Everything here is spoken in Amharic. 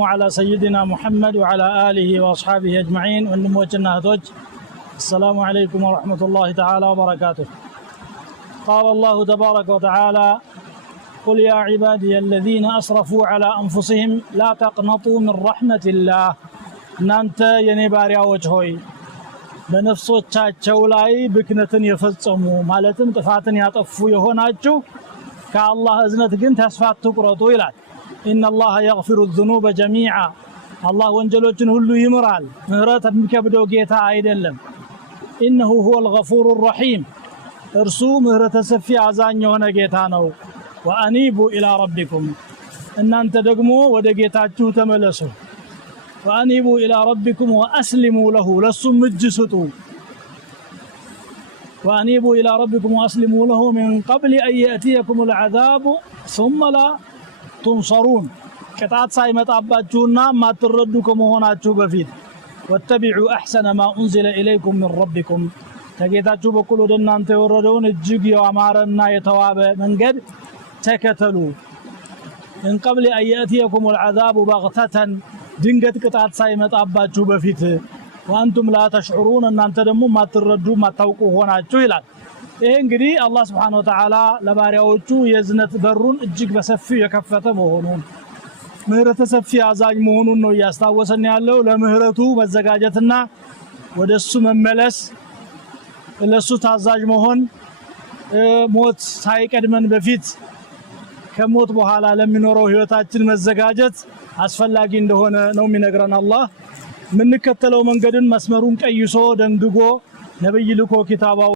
وعلى سيدنا محمد وعلى آله وأصحابه أجمعين ونموتنا هدوج. السلام عليكم ورحمة الله تعالى وبركاته. قال الله تبارك وتعالى: قل يا عبادي الذين أسرفوا على أنفسهم لا تقنطوا من رحمة الله. نانت ينباريا وجهوي በነፍሶቻቸው ላይ ብክነትን የፈጸሙ ማለትም ጥፋትን ያጠፉ የሆናችሁ ከአላህ እዝነት ግን ተስፋ አትቁረጡ ይላል። ኢነላህ የግፊሩ الذنوب جميعا አላህ ወንጀሎችን ሁሉ ይምራል። ምህረት የሚከብደው ጌታ አይደለም። ኢነሁ هو الغفور الرحيم እርሱ ምህረተ ሰፊ አዛኝ የሆነ ጌታ ነው። ወአኒቡ ኢላ ረቢኩም እናንተ ደግሞ ወደ ጌታችሁ ተመለሱ። وأنيبوا إلى ربكم وأسلموا له لسم مجسطوا وأنيبوا إلى ربكم وأسلموا له من قبل أن يأتيكم العذاب ثم لا تنصرون كتات سايمت أباتشونا ما تردكم هناتشو بفيد واتبعوا أحسن ما أنزل إليكم من ربكم تجيتاتشو بكلوا دنان توردون الجيجي وعمارنا يتوابى من قد تكتلوا من قبل أن يأتيكم العذاب بغتة ድንገት ቅጣት ሳይመጣባችሁ በፊት ወአንቱም ላ ተሽዑሩን እናንተ ደግሞ ማትረዱ ማታውቁ ሆናችሁ ይላል። ይሄ እንግዲህ አላህ Subhanahu Wa Ta'ala ለባሪያዎቹ የዝነት በሩን እጅግ በሰፊው የከፈተ መሆኑን ምህረተ ሰፊ አዛኝ መሆኑን ነው ያስታወሰን ያለው። ለምህረቱ መዘጋጀትና ወደሱ መመለስ ለሱ ታዛዥ መሆን ሞት ሳይቀድመን በፊት ከሞት በኋላ ለሚኖረው ህይወታችን መዘጋጀት አስፈላጊ እንደሆነ ነው የሚነግረን አላህ። ምንከተለው መንገድን መስመሩን ቀይሶ ደንግጎ ነብይ ልኮ ኪታባው